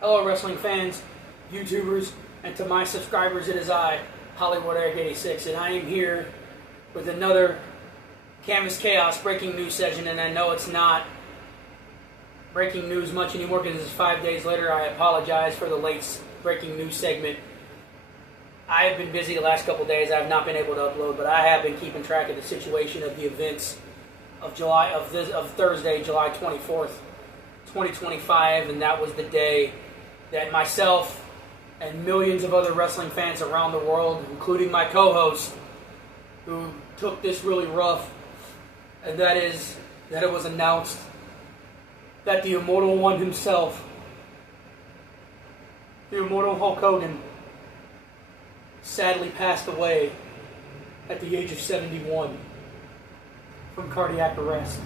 Hello wrestling fans, YouTubers, and to my subscribers, it is I, Hollywood Eric 86, and I am here with another Canvas Chaos breaking news session, and I know it's not breaking news much anymore because it's 5 days later. I apologize for the late breaking news segment. I have been busy the last couple days. I have not been able to upload, but I have been keeping track of the situation of the events of Thursday, July 24th, 2025, and that was the day that myself and millions of other wrestling fans around the world, including my co-host, who took this really rough, and that is that it was announced that the Immortal One himself, the Immortal Hulk Hogan, sadly passed away at the age of 71 from cardiac arrest.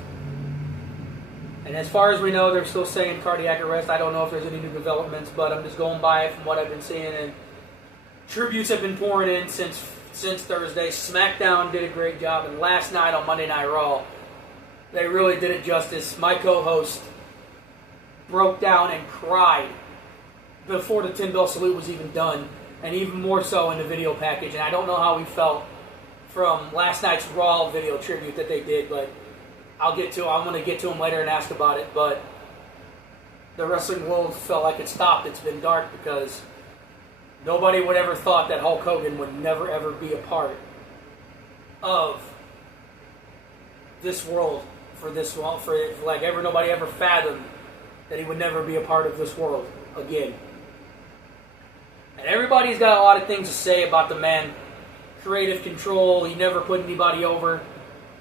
And as far as we know, they're still saying cardiac arrest. I don't know if there's any new developments, but I'm just going by it from what I've been seeing. And tributes have been pouring in since Thursday. SmackDown did a great job, and last night on Monday Night Raw, they really did it justice. My co-host broke down and cried before the 10-bell salute was even done, and even more so in the video package. And I don't know how he felt from last night's Raw video tribute that they did, but I'm going to get to him later and ask about it. But the wrestling world felt like it stopped. It's been dark because nobody would ever thought that Hulk Hogan would never ever be a part of this world nobody ever fathomed that he would never be a part of this world again. And everybody's got a lot of things to say about the man. Creative control, he never put anybody over.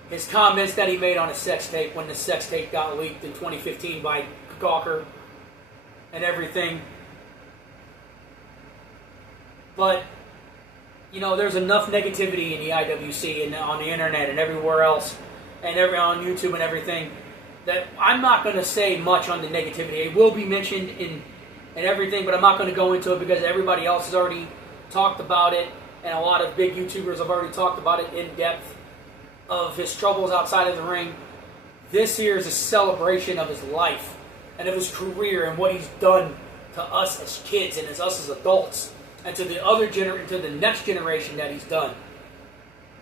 His comments that he made on a sex tape when the sex tape got leaked in 2015 by Gawker and everything. But, you know, there's enough negativity in the IWC and on the internet and everywhere else and on YouTube and everything that I'm not going to say much on the negativity. It will be mentioned in everything, but I'm not going to go into it because everybody else has already talked about it, and a lot of big YouTubers have already talked about it in depth, of his troubles outside of the ring. This here is a celebration of his life and of his career and what he's done to us as kids and us as adults, and to the next generation that he's done.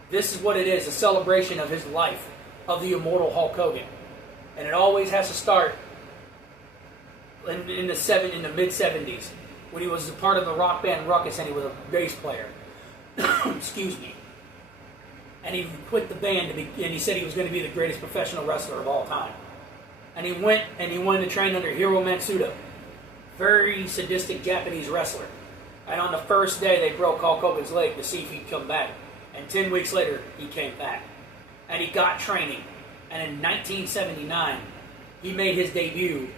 This is what it is, a celebration of his life, of the Immortal Hulk Hogan. And it always has to start in the mid-70s, when he was a part of the rock band Ruckus and he was a bass player. Excuse me. And he quit the band and he said he was going to be the greatest professional wrestler of all time. And he went to train under Hiro Matsuda, very sadistic Japanese wrestler. And on the first day, they broke Hulk Hogan's leg to see if he'd come back. And 10 weeks later, he came back. And he got training. And in 1979, he made his debut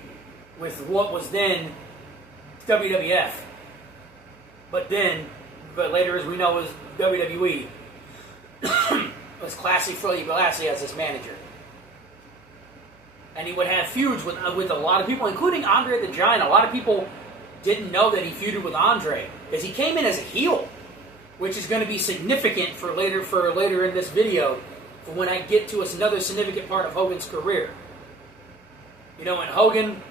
with what was then WWF. But later, as we know, was WWE. Was Classy Freddie Blassie as his manager. And he would have feuds with a lot of people, including Andre the Giant. A lot of people didn't know that he feuded with Andre, because he came in as a heel, which is going to be significant for later in this video, for when I get to another significant part of Hogan's career. You know, when Hogan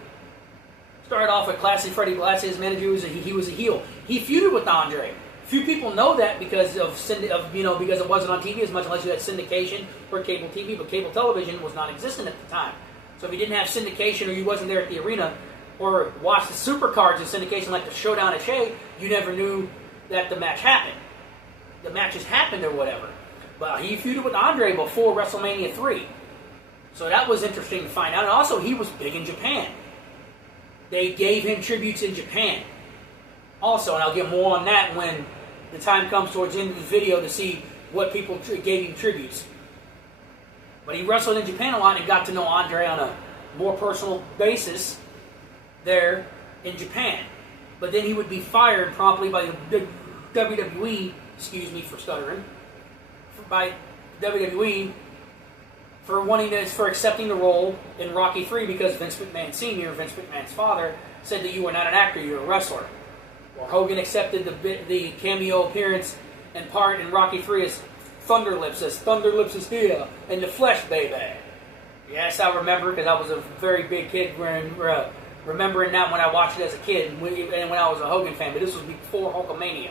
started off with Classy Freddie Blassie as manager, he was a heel. He feuded with Andre. Few people know that because because it wasn't on TV as much, unless you had syndication or cable TV, but cable television was non-existent at the time. So if you didn't have syndication or you wasn't there at the arena or watched the supercards in syndication like the Showdown at Shea, you never knew that the match happened. The matches happened or whatever. But he feuded with Andre before WrestleMania 3. So that was interesting to find out. And also, he was big in Japan. They gave him tributes in Japan. Also, and I'll get more on that when the time comes towards the end of the video to see what people gave him tributes. But he wrestled in Japan a lot and got to know Andre on a more personal basis there in Japan. But then he would be fired promptly by the WWE, excuse me for stuttering, by WWE for accepting the role in Rocky III, because Vince McMahon Sr., Vince McMahon's father, said that you were not an actor, you were a wrestler. Well, Hogan accepted the cameo appearance and part in Rocky III as Thunder Lips is here, in the flesh, baby. Yes, I remember, because I was a very big kid remembering that when I watched it as a kid and when I was a Hogan fan, but this was before Hulkamania.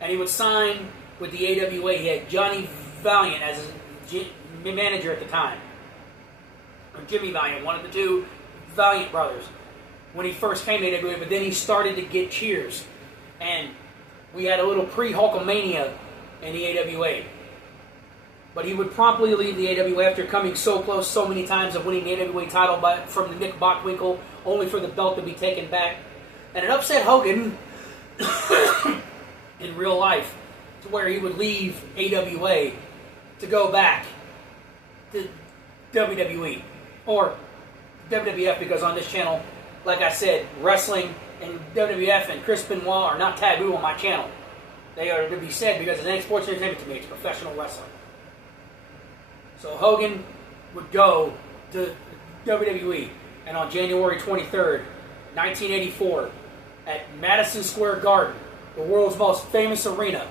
And he would sign with the AWA. He had Johnny Valiant as his manager at the time. Or Jimmy Valiant, one of the two Valiant brothers, when he first came to AWA, but then he started to get cheers. And we had a little pre-Hulkamania in the AWA. But he would promptly leave the AWA after coming so close so many times of winning the AWA title from the Nick Bockwinkel, only for the belt to be taken back. And it upset Hogan in real life, to where he would leave AWA to go back to WWE or WWF, because on this channel, like I said, wrestling and WWF and Chris Benoit are not taboo on my channel. They are to be said because it's an sports entertainment to me. It's professional wrestling. So Hogan would go to WWE, and on January 23rd, 1984, at Madison Square Garden, the world's most famous arena,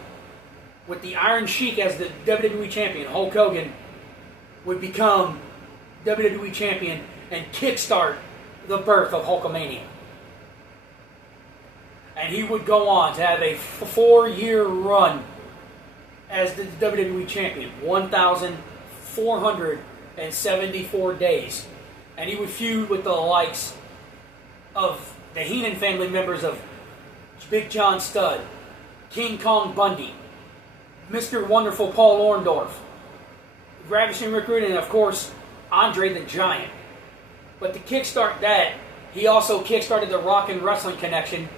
with the Iron Sheik as the WWE champion, Hulk Hogan would become WWE champion and kickstart the birth of Hulkamania. And he would go on to have a 4-year run as the WWE champion, 1,474 days. And he would feud with the likes of the Heenan family members of Big John Studd, King Kong Bundy, Mr. Wonderful Paul Orndorff, Ravishing Rick Rude, and of course, Andre the Giant. But to kickstart that, he also kickstarted the Rock and Wrestling Connection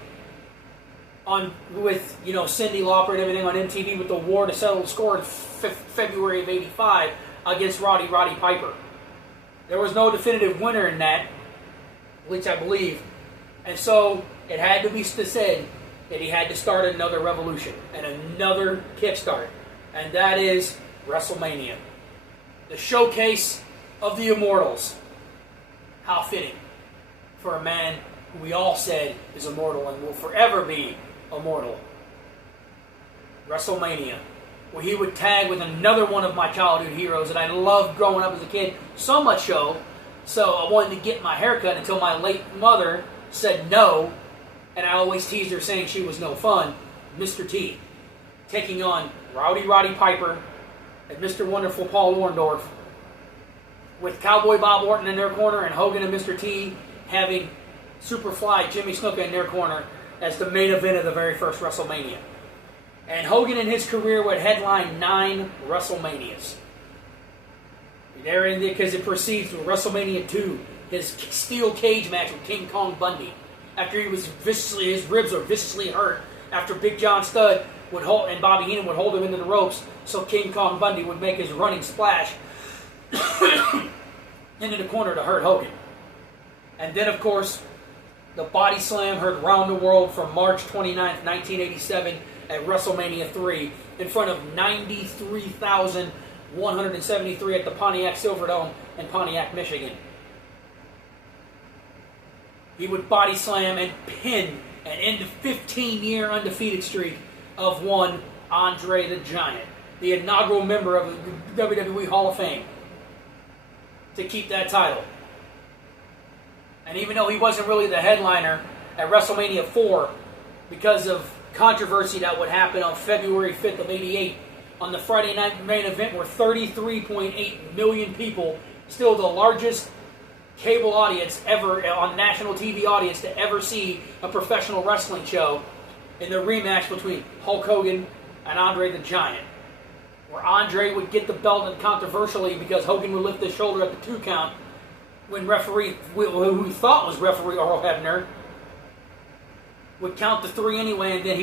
with Cyndi Lauper and everything on MTV with the war to settle the score in February of '85 against Roddy Piper. There was no definitive winner in that, at least I believe, and so it had to be said that he had to start another revolution and another kickstart, and that is WrestleMania, the showcase of the Immortals. How fitting for a man who we all said is immortal and will forever be immortal. WrestleMania, where he would tag with another one of my childhood heroes that I loved growing up as a kid, so much so I wanted to get my hair cut until my late mother said no, and I always teased her saying she was no fun. Mr. T, taking on Roddy Piper and Mr. Wonderful Paul Orndorff, with Cowboy Bob Orton in their corner and Hogan and Mr. T having Superfly Jimmy Snuka in their corner as the main event of the very first WrestleMania. And Hogan in his career would headline 9 WrestleManias. Because it precedes WrestleMania 2, his steel cage match with King Kong Bundy, after his ribs were viciously hurt, after Big John Studd and Bobby Heenan would hold him into the ropes so King Kong Bundy would make his running splash into the corner to hurt Hogan. And then, of course, the body slam heard round the world from March 29th, 1987 at WrestleMania 3 in front of 93,173 at the Pontiac Silverdome in Pontiac, Michigan. He would body slam and pin and end the 15-year undefeated streak of one Andre the Giant, the inaugural member of the WWE Hall of Fame, to keep that title. And even though he wasn't really the headliner at WrestleMania 4, because of controversy that would happen on February 5th of '88, on the Friday night main event were 33.8 million people, still the largest cable audience ever, on national TV audience to ever see a professional wrestling show, in the rematch between Hulk Hogan and Andre the Giant, where Andre would get the belt, and controversially, because Hogan would lift his shoulder at the 2 count, when referee, who he thought was referee Earl Hebner, would count to 3 anyway, and then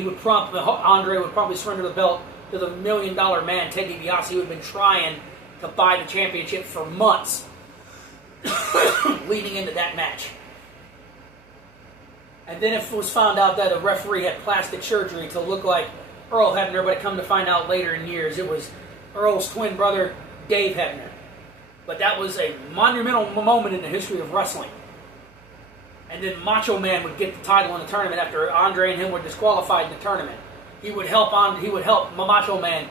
Andre would probably surrender the belt to the $1 million man, Ted DiBiase, who had been trying to buy the championship for months leading into that match. And then it was found out that a referee had plastic surgery to look like Earl Hebner, but come to find out later in years it was Earl's twin brother, Dave Hebner. But that was a monumental moment in the history of wrestling. And then Macho Man would get the title in the tournament after Andre and him were disqualified in the tournament. He would help Macho Man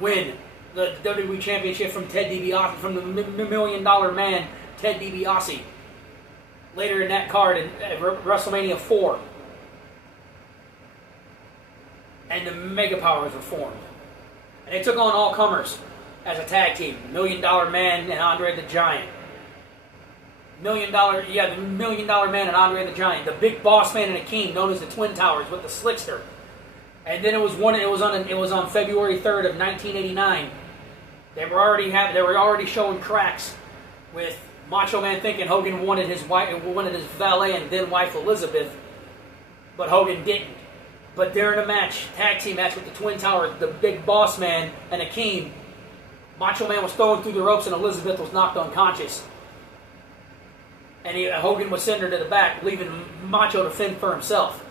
win the WWE Championship from Ted DiBiase, from the $1 million man, Ted DiBiase, later in that card in WrestleMania 4. And the Mega Powers were formed. And they took on all comers as a tag team. $1 Million Man and Andre the Giant. The $1 Million Man and Andre the Giant. The Big Boss Man and Akeem, known as the Twin Towers, with the Slickster. And then it was on February 3rd of 1989. They were already showing cracks with Macho Man thinking Hogan wanted his valet and then wife Elizabeth, but Hogan didn't. But during a tag team match with the Twin Towers, the Big Boss Man and Akeem, Macho Man was thrown through the ropes and Elizabeth was knocked unconscious. And Hogan was sent her to the back, leaving Macho to fend for himself.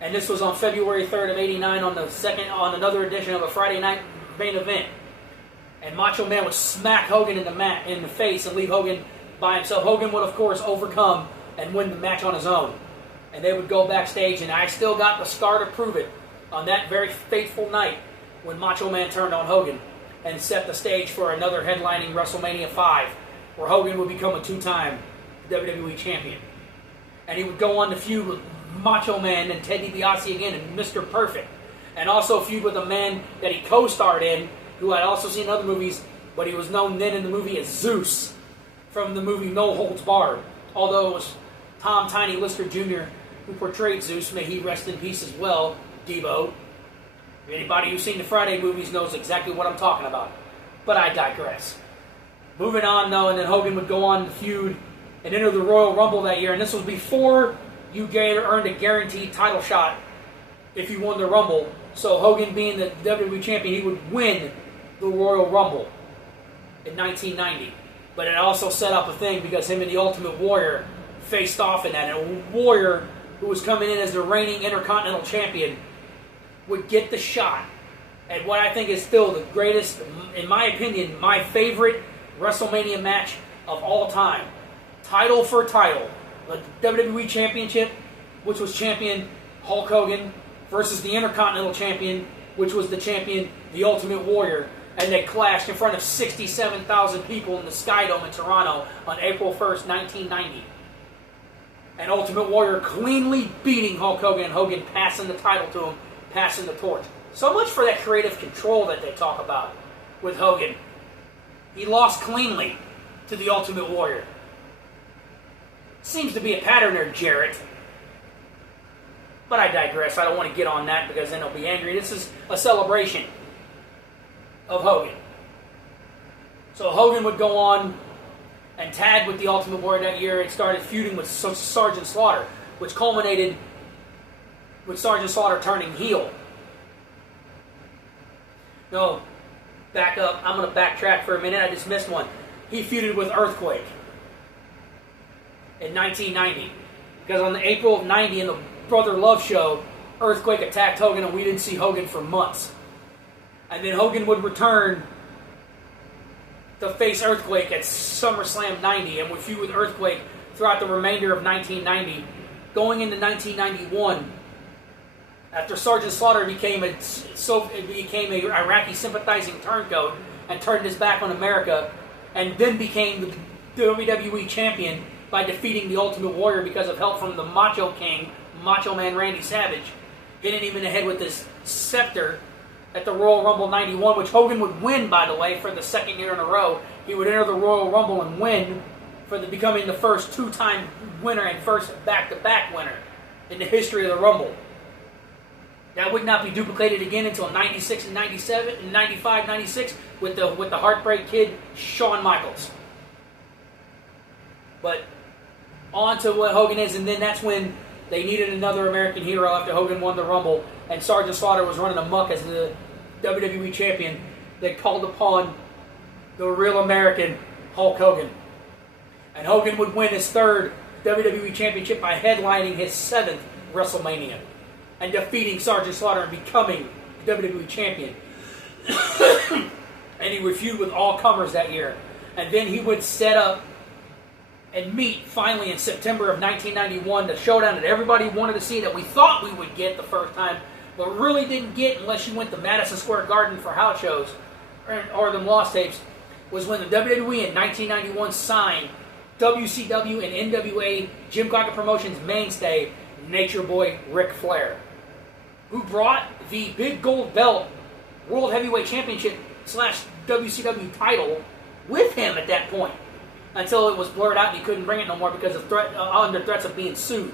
And this was on February 3rd of '89 on another edition of a Friday night main event. And Macho Man would smack Hogan in the face and leave Hogan by himself. Hogan would, of course, overcome and win the match on his own. And they would go backstage, and I still got the scar to prove it on that very fateful night when Macho Man turned on Hogan and set the stage for another headlining WrestleMania 5, where Hogan would become a two-time WWE champion. And he would go on to feud with Macho Man and Ted DiBiase again and Mr. Perfect. And also feud with a man that he co-starred in, who I'd also seen in other movies, but he was known then in the movie as Zeus, from the movie No Holds Barred. Although it was Tom Tiny Lister Jr. who portrayed Zeus, may he rest in peace as well, Debo. Anybody who's seen the Friday movies knows exactly what I'm talking about. But I digress. Moving on, though, and then Hogan would go on to feud and enter the Royal Rumble that year. And this was before you earned a guaranteed title shot if you won the Rumble. So Hogan, being the WWE champion, he would win the Royal Rumble in 1990. But it also set up a thing because him and the Ultimate Warrior faced off in that. And a Warrior, who was coming in as the reigning Intercontinental Champion, would get the shot at what I think is still the greatest, in my opinion, my favorite WrestleMania match of all time. Title for title. The WWE Championship, which was champion Hulk Hogan, versus the Intercontinental Champion, which was the champion, the Ultimate Warrior. And they clashed in front of 67,000 people in the Sky Dome in Toronto on April 1st, 1990. And Ultimate Warrior cleanly beating Hulk Hogan, and Hogan passing the title to him, passing the torch. So much for that creative control that they talk about with Hogan. He lost cleanly to the Ultimate Warrior. Seems to be a pattern there, Jarrett. But I digress. I don't want to get on that because then they'll be angry. This is a celebration of Hogan. So Hogan would go on and tag with the Ultimate Warrior that year. It started feuding with Sergeant Slaughter, which culminated with Sergeant Slaughter turning heel. No, back up. I'm going to backtrack for a minute. I just missed one. He feuded with Earthquake in 1990. Because on the April of 90 in the Brother Love show, Earthquake attacked Hogan and we didn't see Hogan for months. And then Hogan would return to face Earthquake at SummerSlam 90 and would feud with Earthquake throughout the remainder of 1990. Going into 1991, after Sergeant Slaughter became a Iraqi sympathizing turncoat and turned his back on America, and then became the WWE champion by defeating the Ultimate Warrior because of help from the Macho King, Macho Man Randy Savage, hitting him in the head with his scepter at the Royal Rumble 91, which Hogan would win, by the way, for the second year in a row. He would enter the Royal Rumble and win, becoming the first two-time winner and first back-to-back winner in the history of the Rumble. That would not be duplicated again until 96 and 97 and 95, 96 with the Heartbreak Kid, Shawn Michaels. But on to what Hogan is, and then that's when they needed another American hero after Hogan won the Rumble, and Sergeant Slaughter was running amok as the WWE champion. They called upon the real American Hulk Hogan. And Hogan would win his third WWE championship by headlining his 7th WrestleMania and defeating Sergeant Slaughter and becoming WWE champion. And he would feud with all comers that year. And then he would set up and meet finally in September of 1991 the showdown that everybody wanted to see, that we thought we would get the first time, but really didn't get unless you went to Madison Square Garden for house shows or them lost tapes, was when the WWE in 1991 signed WCW and NWA Jim Crockett Promotions mainstay, Nature Boy Ric Flair, who brought the big gold belt World Heavyweight Championship / WCW title with him at that point, until it was blurred out and he couldn't bring it no more because of under threats of being sued.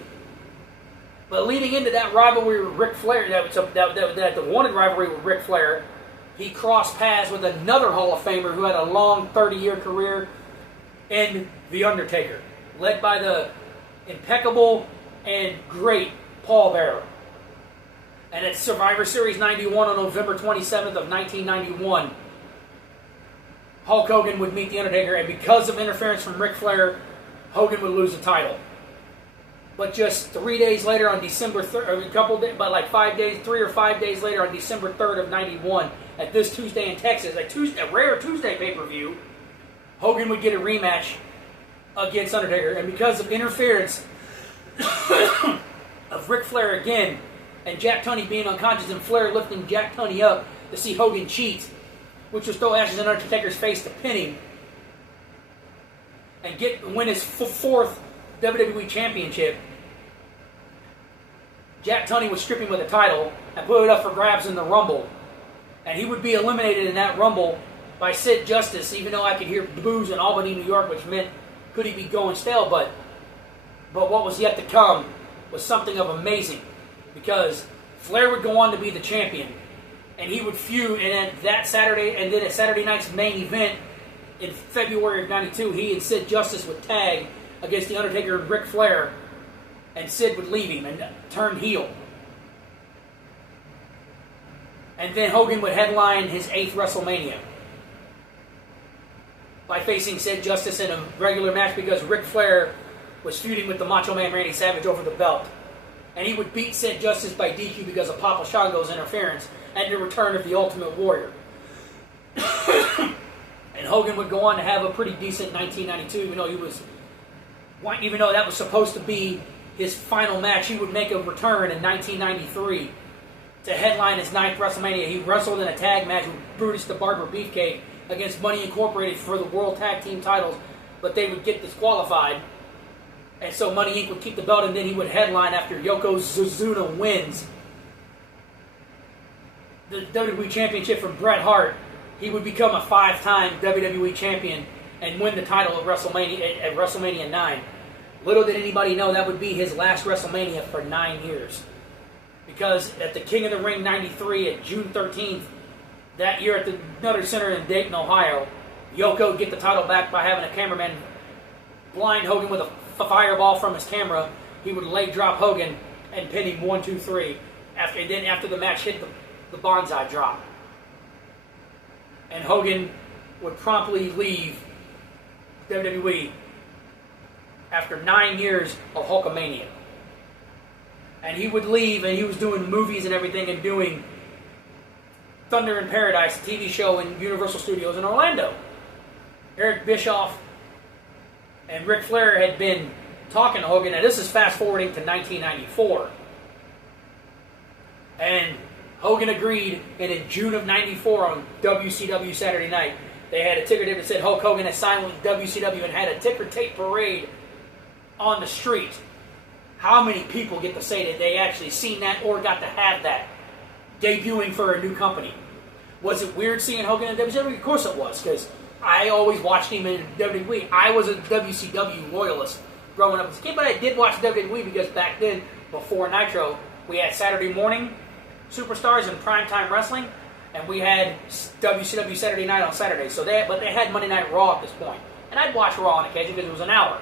But leading into that rivalry with Ric Flair, that the wanted rivalry with Ric Flair, he crossed paths with another Hall of Famer who had a long 30-year career in The Undertaker, led by the impeccable and great Paul Bearer. And at Survivor Series 91 on November 27th of 1991, Hulk Hogan would meet The Undertaker, and because of interference from Ric Flair, Hogan would lose the title. But just 3 days later, on December 3rd, but like 5 days, 3 or 5 days later, on December 3rd of 91, at this Tuesday in Texas, a rare Tuesday pay-per-view, Hogan would get a rematch against Undertaker. And because of interference of Ric Flair again, and Jack Tunney being unconscious and Flair lifting Jack Tunney up to see Hogan cheat, which was throw ashes in Undertaker's face to pin him, and win his fourth WWE Championship, Jack Tunney would strip him with the title and put it up for grabs in the Rumble. And he would be eliminated in that Rumble by Sid Justice, even though I could hear boos in Albany, New York, which meant could he be going stale, but what was yet to come was something of amazing, because Flair would go on to be the champion, and he would feud, and then that Saturday, and then at Saturday night's main event in February of 92, he and Sid Justice would tag against The Undertaker and Ric Flair, and Sid would leave him and turn heel. And then Hogan would headline his 8th WrestleMania by facing Sid Justice in a regular match, because Ric Flair was feuding with the Macho Man Randy Savage over the belt. And he would beat Sid Justice by DQ because of Papa Shango's interference and the return of the Ultimate Warrior. And Hogan would go on to have a pretty decent 1992, even though that was supposed to be his final match. He would make a return in 1993 to headline his 9th WrestleMania. He wrestled in a tag match with Brutus the Barber Beefcake against Money Incorporated for the World Tag Team titles, but they would get disqualified. And so Money Inc. would keep the belt, and then he would headline after Yokozuna wins the WWE Championship from Bret Hart. He would become a 5-time WWE Champion and win the title at WrestleMania 9. Little did anybody know that would be his last WrestleMania for 9 years. Because at the King of the Ring 93, at June 13th, that year at the Nutter Center in Dayton, Ohio, Yoko would get the title back by having a cameraman blind Hogan with a fireball from his camera. He would leg drop Hogan and pin him 1, 2, 3. After the match hit the bonsai drop. And Hogan would promptly leave WWE after 9 years of Hulkamania. And he would leave, and he was doing movies and everything, and doing Thunder in Paradise, a TV show in Universal Studios in Orlando. Eric Bischoff and Ric Flair had been talking to Hogan, and this is fast forwarding to 1994. And Hogan agreed, and in June of 94 on WCW Saturday Night, they had a ticker tape that said Hulk Hogan has signed with WCW and had a ticker tape parade on the street. How many people get to say that they actually seen that or got to have that debuting for a new company? Was it weird seeing Hogan in WCW? Of course it was, because I always watched him in WWE. I was a WCW loyalist growing up as a kid, but I did watch WWE because back then, before Nitro, we had Saturday morning superstars and primetime wrestling, and we had WCW Saturday Night on Saturday. But they had Monday Night Raw at this point, and I'd watch Raw on occasion because it was an hour.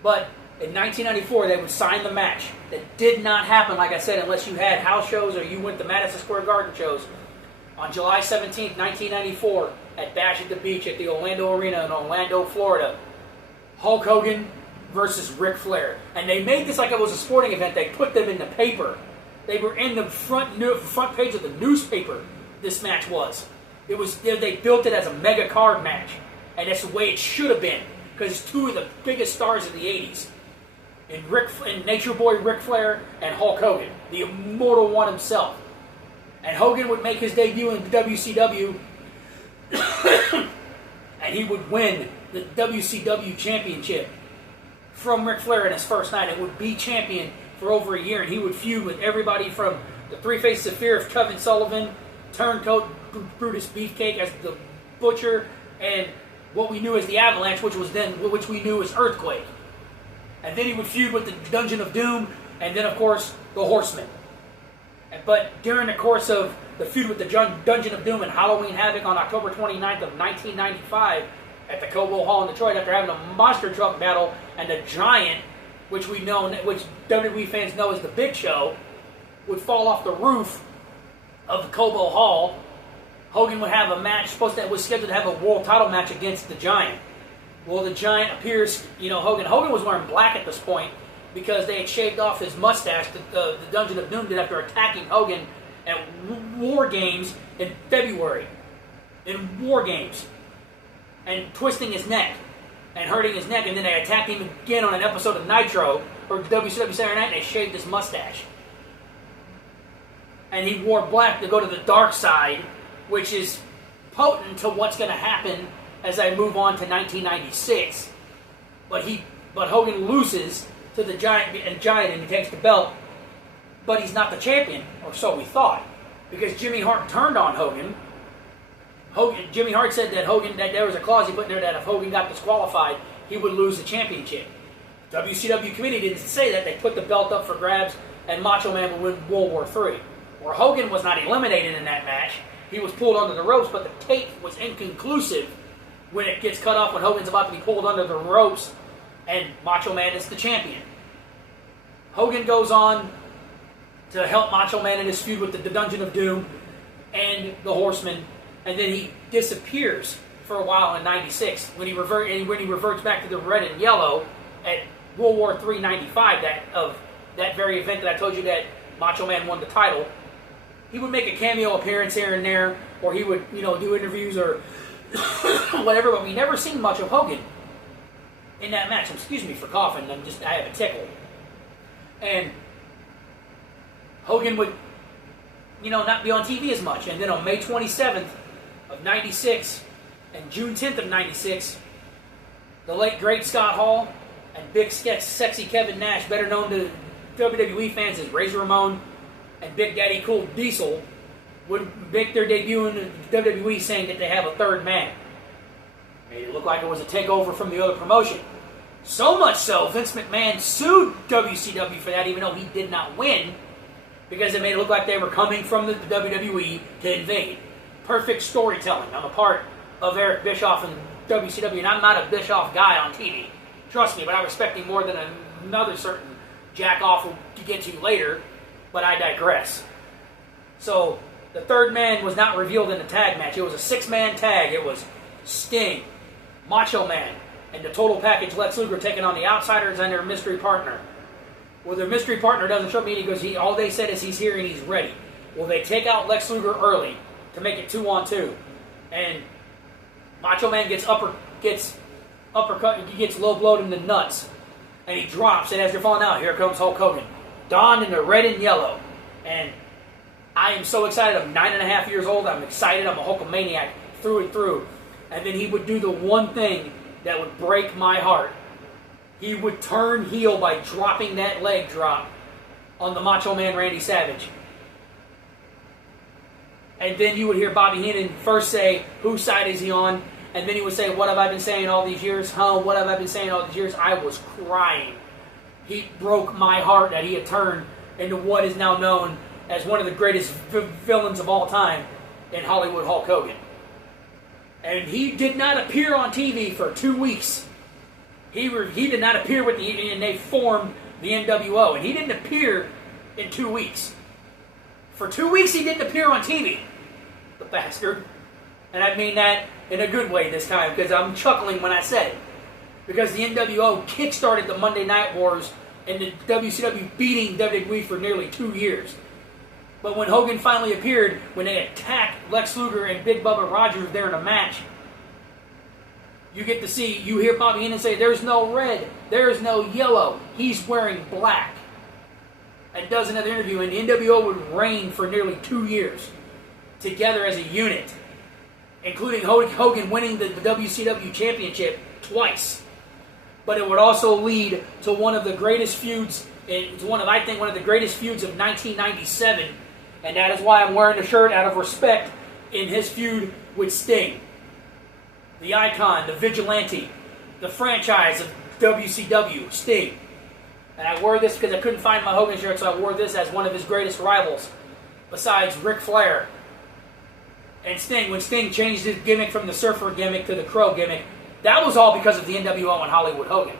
But in 1994, they would sign the match. That did not happen, like I said, unless you had house shows or you went to Madison Square Garden shows. On July 17th, 1994, at Bash at the Beach at the Orlando Arena in Orlando, Florida, Hulk Hogan versus Ric Flair. And they made this like it was a sporting event. They put them in the paper. They were in the front page of the newspaper, this match was. They built it as a mega card match. And that's the way it should have been, because it's two of the biggest stars of the 80s. And Nature Boy Ric Flair and Hulk Hogan, the Immortal One himself. And Hogan would make his debut in WCW and he would win the WCW championship from Ric Flair in his first night, and would be champion for over a year, and he would feud with everybody from the Three Faces of Fear of Kevin Sullivan, Turncoat Brutus Beefcake as the Butcher, and what we knew as the Avalanche, which we knew as Earthquake. And then he would feud with the Dungeon of Doom, and then of course the Horsemen. But during the course of the feud with the Dungeon of Doom and Halloween Havoc on October 29th of 1995 at the Cobo Hall in Detroit, after having a monster truck battle, and the Giant, which WWE fans know as the Big Show, would fall off the roof of the Cobo Hall, Hogan would have a match was scheduled to have a world title match against the Giant. Well, the Giant appears, Hogan was wearing black at this point because they had shaved off his mustache. The Dungeon of Doom did after attacking Hogan at War Games in February. In War Games. And twisting his neck. And hurting his neck. And then they attacked him again on an episode of Nitro, or WCW Saturday Night, and they shaved his mustache. And he wore black to go to the dark side, which is potent to what's going to happen as I move on to 1996. But Hogan loses to the Giant, and he takes the belt, but he's not the champion, or so we thought, because Jimmy Hart turned on Hogan. Jimmy Hart said that there was a clause he put in there that if Hogan got disqualified, he would lose the championship. WCW committee didn't say that. They put the belt up for grabs, and Macho Man would win World War III. Where Hogan was not eliminated in that match, he was pulled under the ropes, but the tape was inconclusive when it gets cut off when Hogan's about to be pulled under the ropes, and Macho Man is the champion. Hogan goes on to help Macho Man in his feud with the Dungeon of Doom and the and then he disappears for a while in '96 when he reverts back to the red and yellow at World War III '95. That very event that I told you that Macho Man won the title. He would make a cameo appearance here and there, or he would, do interviews or whatever, but we never seen much of Hogan in that match. Excuse me for coughing, I have a tickle. And Hogan would, not be on TV as much. And then on May 27th of 96 and June 10th of 96, the late great Scott Hall and big sexy Kevin Nash, better known to WWE fans as Razor Ramon and Big Daddy Cool Diesel, would make their debut in WWE saying that they have a third man. Made it look like it was a takeover from the other promotion. So much so, Vince McMahon sued WCW for that, even though he did not win, because it made it look like they were coming from the WWE to invade. Perfect storytelling on the part of Eric Bischoff and WCW, and I'm not a Bischoff guy on TV. Trust me, but I respect him more than another certain jack-off we'll get to later, but I digress. So, the third man was not revealed in the tag match. It was a six-man tag. It was Sting, Macho Man, and the Total Package Lex Luger taking on the Outsiders and their mystery partner. Well, their mystery partner doesn't show up, he goes, all they said is he's here and he's ready. Well, they take out Lex Luger early to make it 2-on-2. And Macho Man gets uppercut, he gets low blowed in the nuts. And he drops, and as they're falling out, here comes Hulk Hogan, donned in the red and yellow. And I am so excited. I'm 9.5 years old. I'm excited. I'm a Hulkamaniac through and through. And then he would do the one thing that would break my heart. He would turn heel by dropping that leg drop on the Macho Man Randy Savage. And then you would hear Bobby Heenan first say, whose side is he on? And then he would say, what have I been saying all these years? What have I been saying all these years? I was crying. He broke my heart that he had turned into what is now known as one of the greatest villains of all time in Hollywood, Hulk Hogan. And he did not appear on TV for 2 weeks. He did not appear and they formed the NWO. And he didn't appear in 2 weeks. For 2 weeks he didn't appear on TV. The bastard. And I mean that in a good way this time, because I'm chuckling when I said it. Because the NWO kickstarted the Monday Night Wars and the WCW beating WWE for nearly 2 years. But when Hogan finally appeared, when they attacked Lex Luger and Big Bubba Rogers there in a match, you hear Bobby Heenan say, there's no red, there's no yellow, he's wearing black. And does another interview, and the NWO would reign for nearly 2 years, together as a unit. including Hogan winning the WCW Championship twice. But it would also lead to one of the greatest feuds, one of the greatest feuds of 1997, and that is why I'm wearing the shirt out of respect in his feud with Sting. The icon, the vigilante, the franchise of WCW, Sting. And I wore this because I couldn't find my Hogan shirt, so I wore this as one of his greatest rivals, besides Ric Flair. And Sting, when Sting changed his gimmick from the Surfer gimmick to the Crow gimmick, that was all because of the NWO and Hollywood Hogan.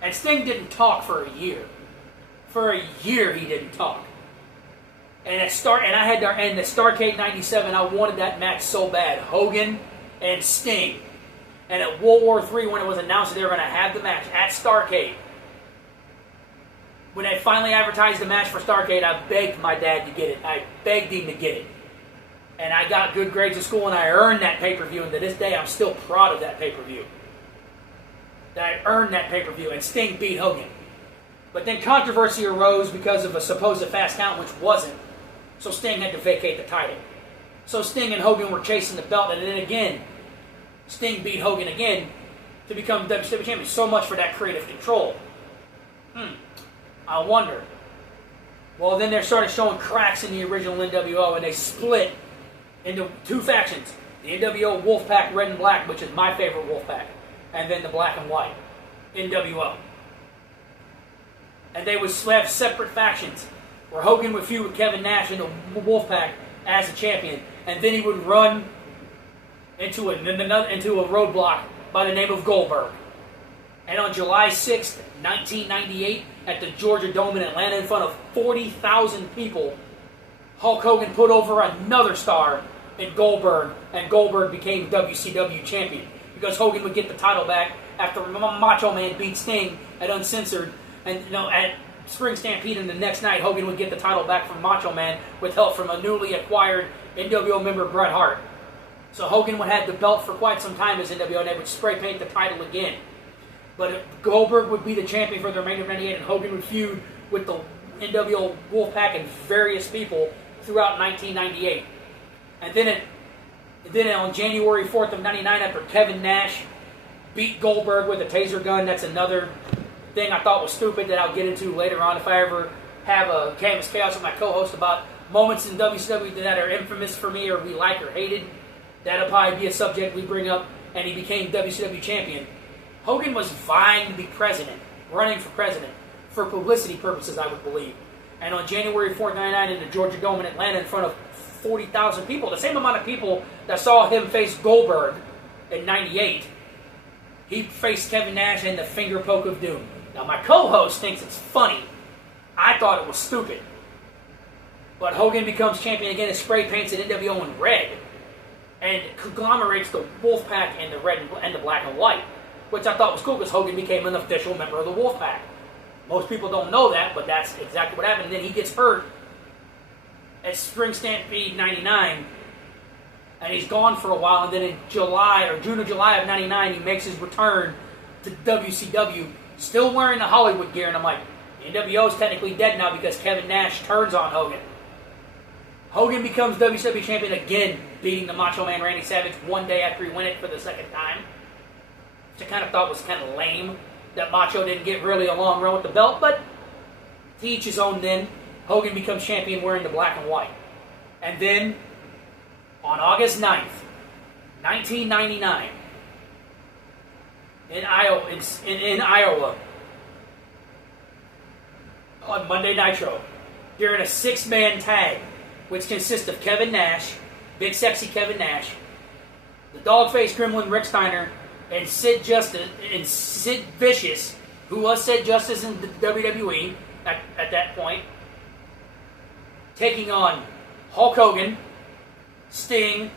And Sting didn't talk for a year. For a year he didn't talk. And at Starrcade 97, I wanted that match so bad. Hogan and Sting. And at World War III, when it was announced that they were going to have the match at Starrcade, when they finally advertised the match for Starrcade, I begged my dad to get it. I begged him to get it. And I got good grades in school, and I earned that pay-per-view. And to this day, I'm still proud of that pay-per-view. That I earned that pay-per-view, and Sting beat Hogan. But then controversy arose because of a supposed fast count, which wasn't. So Sting had to vacate the title. So Sting and Hogan were chasing the belt, and then again, Sting beat Hogan again to become WCW champion. So much for that creative control. I wonder. Well, then they started showing cracks in the original NWO, and they split into two factions. The NWO Wolfpack Red and Black, which is my favorite Wolfpack, and then the Black and White NWO. And they would have separate factions, where Hogan would feud with Kevin Nash in the Wolfpack as a champion, and then he would run into a roadblock by the name of Goldberg. And on July 6th, 1998, at the Georgia Dome in Atlanta, in front of 40,000 people, Hulk Hogan put over another star in Goldberg, and Goldberg became WCW champion. Because Hogan would get the title back after Macho Man beat Sting at Uncensored, and at Spring Stampede, and the next night Hogan would get the title back from Macho Man with help from a newly acquired NWO member, Bret Hart. So Hogan would have the belt for quite some time as NWO, and they would spray paint the title again. But Goldberg would be the champion for the remainder of 98, and Hogan would feud with the NWO Wolfpack and various people throughout 1998. And then on January 4th of 99, after Kevin Nash beat Goldberg with a taser gun, that's another thing I thought was stupid that I'll get into later on if I ever have a Canvas Chaos with my co-host about moments in WCW that are infamous for me or we like or hated. That'll probably be a subject we bring up, and he became WCW champion. Hogan was vying to be president, running for president, for publicity purposes, I would believe. And on January 4th, 99, in the Georgia Dome in Atlanta, in front of 40,000 people, the same amount of people that saw him face Goldberg in 98, he faced Kevin Nash in the finger poke of doom. Now, my co-host thinks it's funny. I thought it was stupid. But Hogan becomes champion again and spray paints an NWO in red, and conglomerates the Wolfpack and the red and the black and white, which I thought was cool because Hogan became an official member of the Wolfpack. Most people don't know that, but that's exactly what happened. And then he gets hurt at Spring Stampede 99, and he's gone for a while. And then in June or July of 99, he makes his return to WCW, still wearing the Hollywood gear. And I'm like, NWO is technically dead now because Kevin Nash turns on Hogan. Hogan becomes WCW champion again, beating the Macho Man Randy Savage one day after he won it for the second time. Which I kind of thought was kind of lame that Macho didn't get really a long run with the belt, but to each his own then. Hogan becomes champion wearing the black and white. And then, on August 9th, 1999, in Iowa, on Monday Nitro, during a six-man tag, which consists of Kevin Nash, Big Sexy Kevin Nash, the Dog-Faced Gremlin Rick Steiner, and Sid Vicious, who was Sid Justice in the WWE at that point, taking on Hulk Hogan, Sting,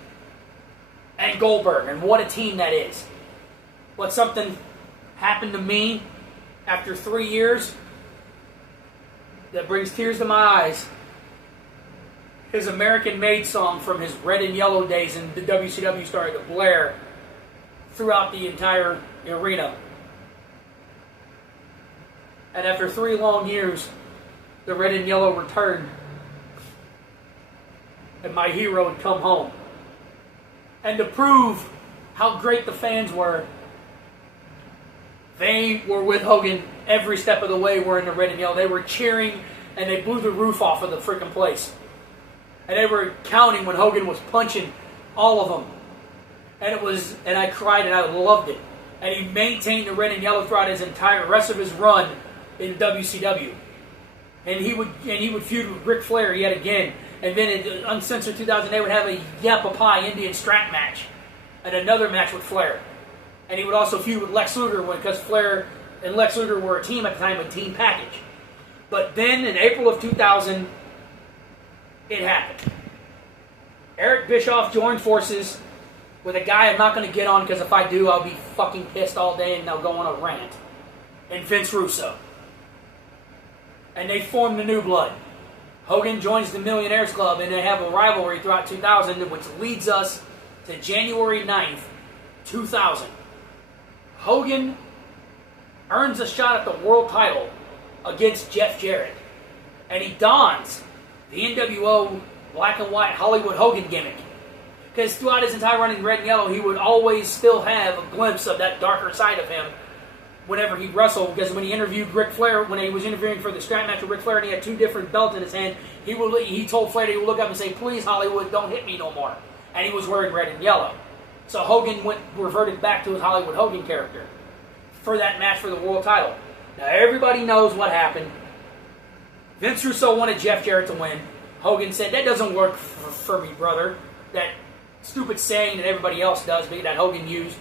and Goldberg. And what a team that is. But something happened to me after 3 years that brings tears to my eyes. His American-Made song from his red and yellow days in the WCW started to blare throughout the entire arena. And after 3 long years, the red and yellow returned, and my hero had come home. And to prove how great the fans were, they were with Hogan every step of the way wearing the red and yellow. They were cheering, and they blew the roof off of the freaking place. And they were counting when Hogan was punching all of them. And I cried and I loved it. And he maintained the red and yellow throughout his entire rest of his run in WCW. And he would feud with Ric Flair yet again. And then in Uncensored 2000, they would have a Yappapi Indian strap match. And another match with Flair. And he would also feud with Lex Luger because Flair and Lex Luger were a team at the time with Team Package. But then in April of 2000, it happened. Eric Bischoff joined forces with a guy I'm not going to get on because if I do, I'll be fucking pissed all day and I'll go on a rant. And Vince Russo. And they formed the New Blood. Hogan joins the Millionaires Club and they have a rivalry throughout 2000, which leads us to January 9th, 2000. Hogan earns a shot at the world title against Jeff Jarrett. And he dons the NWO black and white Hollywood Hogan gimmick. Because throughout his entire run in red and yellow, he would always still have a glimpse of that darker side of him whenever he wrestled. Because when he interviewed Ric Flair, when he was interviewing for the strap match with Ric Flair and he had two different belts in his hand, he told Flair that he would look up and say, "Please, Hollywood, don't hit me no more." And he was wearing red and yellow. So Hogan reverted back to his Hollywood Hogan character for that match for the world title. Now everybody knows what happened. Vince Russo wanted Jeff Jarrett to win. Hogan said, "That doesn't work for me, brother." That stupid saying that everybody else does, but that Hogan used.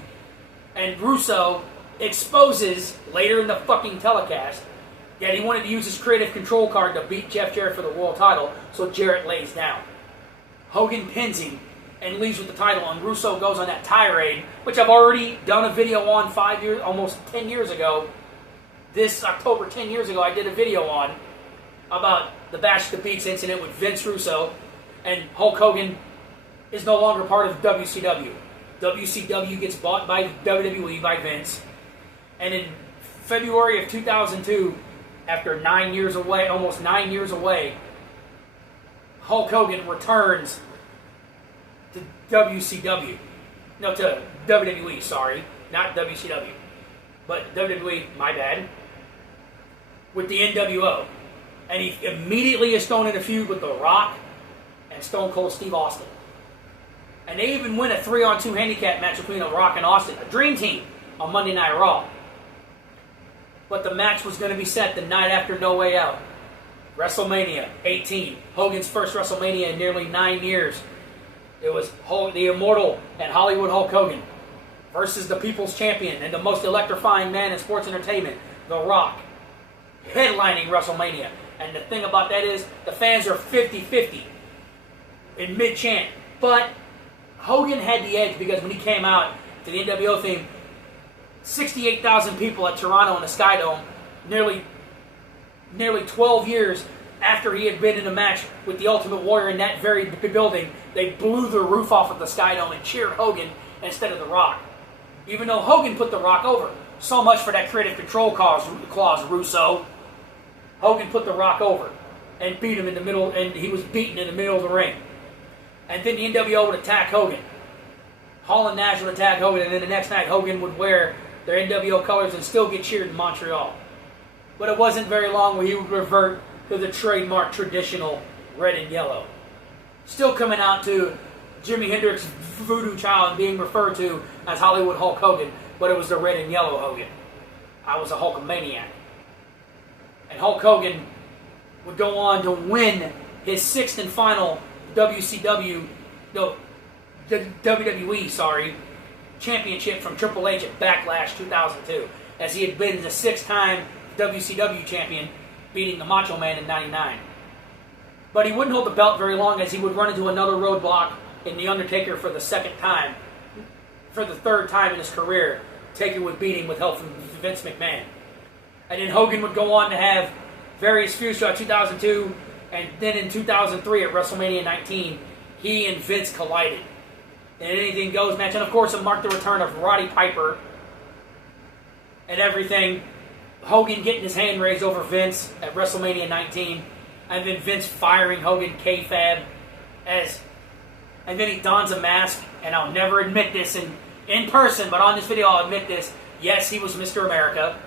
And Russo exposes, later in the fucking telecast, that he wanted to use his creative control card to beat Jeff Jarrett for the world title, so Jarrett lays down. Hogan pins him and leaves with the title, and Russo goes on that tirade, which I've already done a video on almost 10 years ago. This October, 10 years ago, I did a video on about the Bash the Beats incident with Vince Russo, and Hulk Hogan is no longer part of WCW. WCW gets bought by WWE, by Vince, and in February of 2002, after 9 years away, almost 9 years away, Hulk Hogan returns to WCW. No, to WWE, sorry. Not WCW. But WWE, my bad. With the NWO. And he immediately is thrown in a feud with The Rock and Stone Cold Steve Austin. And they even win a 3-on-2 handicap match between The Rock and Austin, a dream team, on Monday Night Raw. But the match was going to be set the night after No Way Out. WrestleMania 18. Hogan's first WrestleMania in nearly 9 years. It was the Immortal and Hollywood Hulk Hogan versus the People's Champion and the most electrifying man in sports entertainment, The Rock, headlining WrestleMania. And the thing about that is, the fans are 50-50 in mid-chant. But Hogan had the edge because when he came out to the NWO theme, 68,000 people at Toronto in the Sky Dome, nearly 12 years after he had been in a match with the Ultimate Warrior in that very building, they blew the roof off of the Sky Dome and cheered Hogan instead of The Rock. Even though Hogan put The Rock over. So much for that creative control clause, Russo. Hogan put The Rock over and beat him in the middle, and he was beaten in the middle of the ring. And then the NWO would attack Hogan. Hall and Nash would attack Hogan, and then the next night Hogan would wear their NWO colors and still get cheered in Montreal. But it wasn't very long where he would revert to the trademark traditional red and yellow. Still coming out to Jimi Hendrix Voodoo Child and being referred to as Hollywood Hulk Hogan, but it was the red and yellow Hogan. I was a Hulkamaniac. And Hulk Hogan would go on to win his 6th and final WWE championship from Triple H at Backlash 2002, as he had been the 6th-time WCW champion, beating the Macho Man in '99. But he wouldn't hold the belt very long, as he would run into another roadblock in The Undertaker for the 2nd time, for the 3rd time in his career. Taker would beat him with help from Vince McMahon. And then Hogan would go on to have various feuds throughout 2002, and then in 2003 at WrestleMania 19, he and Vince collided. In an Anything Goes match, and of course it marked the return of Roddy Piper and everything. Hogan getting his hand raised over Vince at WrestleMania 19, and then Vince firing Hogan kayfabe and then he dons a mask and I'll never admit this in person, but on this video I'll admit this, yes, he was Mr. America.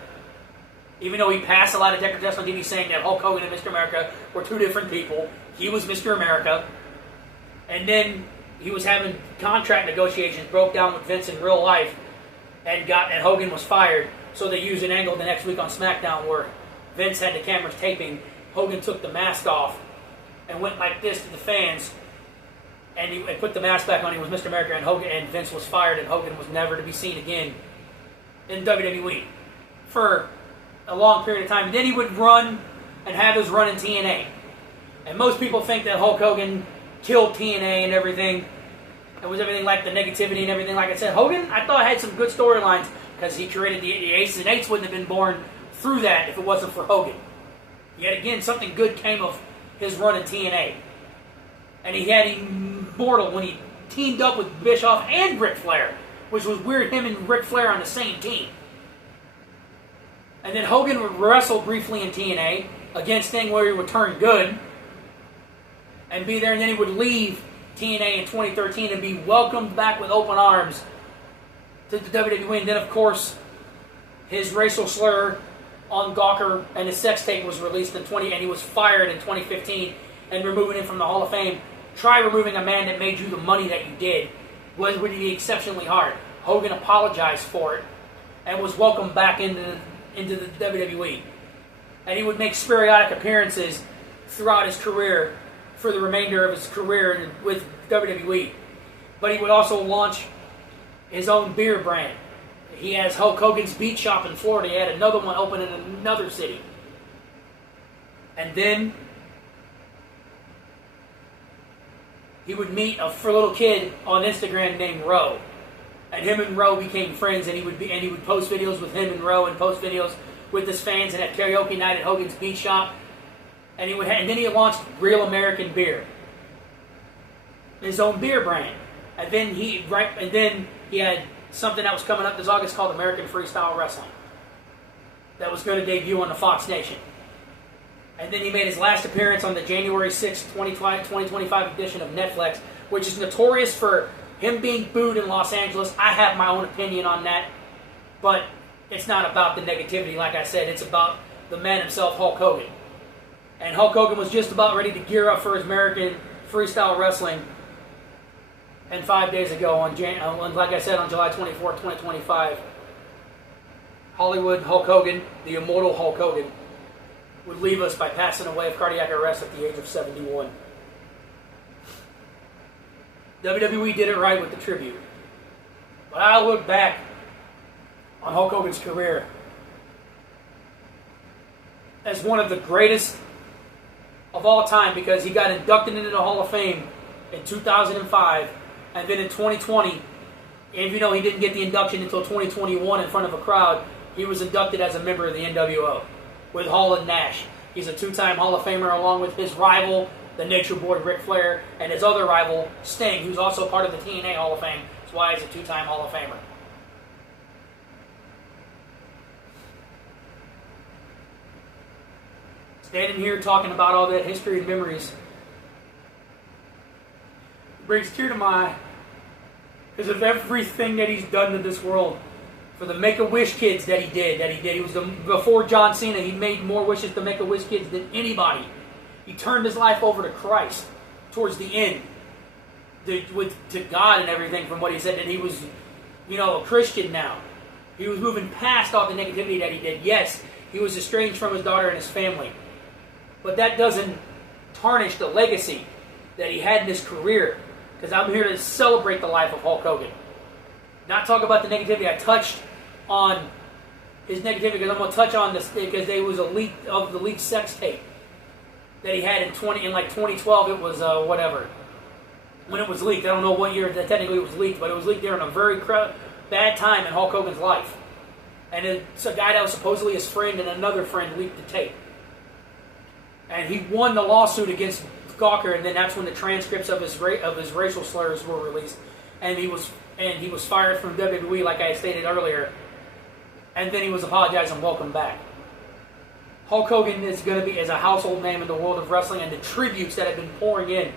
Even though he passed a lot of decorative tests on TV saying that Hulk Hogan and Mr. America were two different people, he was Mr. America. And then he was having contract negotiations, broke down with Vince in real life, and Hogan was fired. So they used an angle the next week on SmackDown where Vince had the cameras taping. Hogan took the mask off and went like this to the fans, and he put the mask back on. He was Mr. America, and Vince was fired, and Hogan was never to be seen again in WWE for a long period of time. And then he would run and have his run in TNA. And most people think that Hulk Hogan killed TNA and everything. It was everything like the negativity and everything. Like I said, Hogan, I thought had some good storylines because he created the Aces and Eights wouldn't have been born through that if it wasn't for Hogan. Yet again, something good came of his run in TNA. And he had Immortal when he teamed up with Bischoff and Ric Flair, which was weird, him and Ric Flair on the same team. And then Hogan would wrestle briefly in TNA against Sting where he would turn good and be there, and then he would leave TNA in 2013 and be welcomed back with open arms to the WWE. And then, of course, his racial slur on Gawker and his sex tape was released in and he was fired in 2015 and removing him from the Hall of Fame. Try removing a man that made you the money that you did would be exceptionally hard. Hogan apologized for it and was welcomed back into the WWE. And he would make sporadic appearances throughout his career for the remainder of his career with WWE. But he would also launch his own beer brand. He has Hulk Hogan's Beat Shop in Florida. He had another one open in another city. And then he would meet a little kid on Instagram named Ro. And him and Ro became friends, and he would post videos with him and Ro and post videos with his fans and have karaoke night at Hogan's Beat Shop. And then he launched Real American Beer, his own beer brand. And then he had something that was coming up this August called American Freestyle Wrestling that was going to debut on the Fox Nation. And then he made his last appearance on the January 6th, 2025 edition of Netflix, which is notorious for him being booed in Los Angeles. I have my own opinion on that, but it's not about the negativity, like I said. It's about the man himself, Hulk Hogan. And Hulk Hogan was just about ready to gear up for his American Freestyle Wrestling. And 5 days ago, like I said, on July 24th, 2025, Hollywood Hulk Hogan, the Immortal Hulk Hogan, would leave us by passing away of cardiac arrest at the age of 71. WWE did it right with the tribute. But I look back on Hulk Hogan's career as one of the greatest of all time because he got inducted into the Hall of Fame in 2005, and then in 2020, even though he didn't get the induction until 2021 in front of a crowd, he was inducted as a member of the NWO with Hall and Nash. He's a two-time Hall of Famer along with his rival, the Nature Boy Ric Flair, and his other rival, Sting, who's also part of the TNA Hall of Fame. That's why he's a two-time Hall of Famer. Standing here talking about all that history and memories brings a tear to my eye because of everything that he's done to this world. For the Make-A-Wish kids that he did. He was before John Cena, he made more wishes to Make-A-Wish kids than anybody. He turned his life over to Christ towards the end, to God and everything from what he said, that he was, a Christian now. He was moving past all the negativity that he did. Yes, he was estranged from his daughter and his family. But that doesn't tarnish the legacy that he had in his career. Because I'm here to celebrate the life of Hulk Hogan. Not talk about the negativity. I touched on his negativity because I'm going to touch on this because there was a leak of the leaked sex tape that he had in 2012. It was whatever when it was leaked. I don't know what year that technically it was leaked, but it was leaked during a very bad time in Hulk Hogan's life. And it's a guy that was supposedly his friend and another friend leaked the tape. And he won the lawsuit against Gawker, and then that's when the transcripts of his racial slurs were released, and he was fired from WWE, like I stated earlier, and then he was apologized and welcomed back. Hulk Hogan is going to be as a household name in the world of wrestling, and the tributes that have been pouring in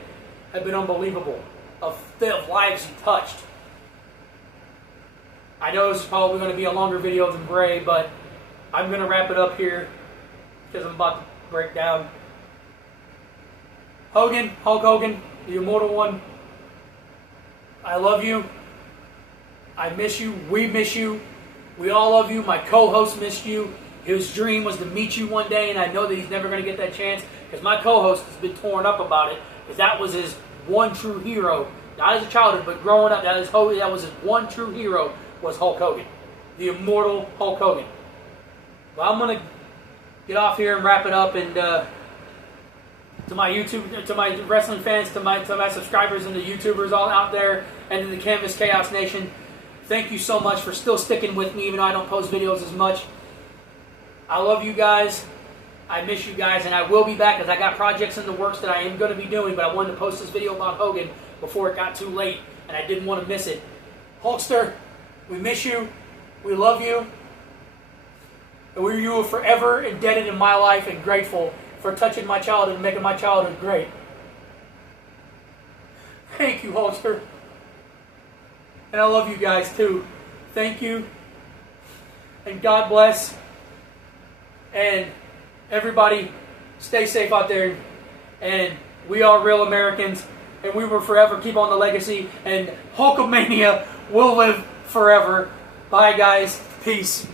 have been unbelievable of lives he touched I know this is probably going to be a longer video than Bray, but I'm going to wrap it up here because I'm about to break down. Hogan, Hulk Hogan, the Immortal One, I love you. I miss you. We miss you. We all love you. My co-host missed you. His dream was to meet you one day, and I know that he's never going to get that chance because my co-host has been torn up about it because that was his one true hero. Not as a childhood, but growing up, that was his one true hero was Hulk Hogan. The Immortal Hulk Hogan. Well, I'm going to get off here and wrap it up, and to my YouTube, to my wrestling fans, to my subscribers and the YouTubers all out there, and to the Canvas Chaos Nation, thank you so much for still sticking with me, even though I don't post videos as much. I love you guys. I miss you guys, and I will be back because I got projects in the works that I am going to be doing, but I wanted to post this video about Hogan before it got too late, and I didn't want to miss it. Hulkster, we miss you. We love you. And you are forever indebted in my life and grateful for touching my childhood and making my childhood great. Thank you, Hulkster. And I love you guys too. Thank you. And God bless. And everybody, stay safe out there. And we are real Americans. And we will forever keep on the legacy. And Hulkamania will live forever. Bye, guys. Peace.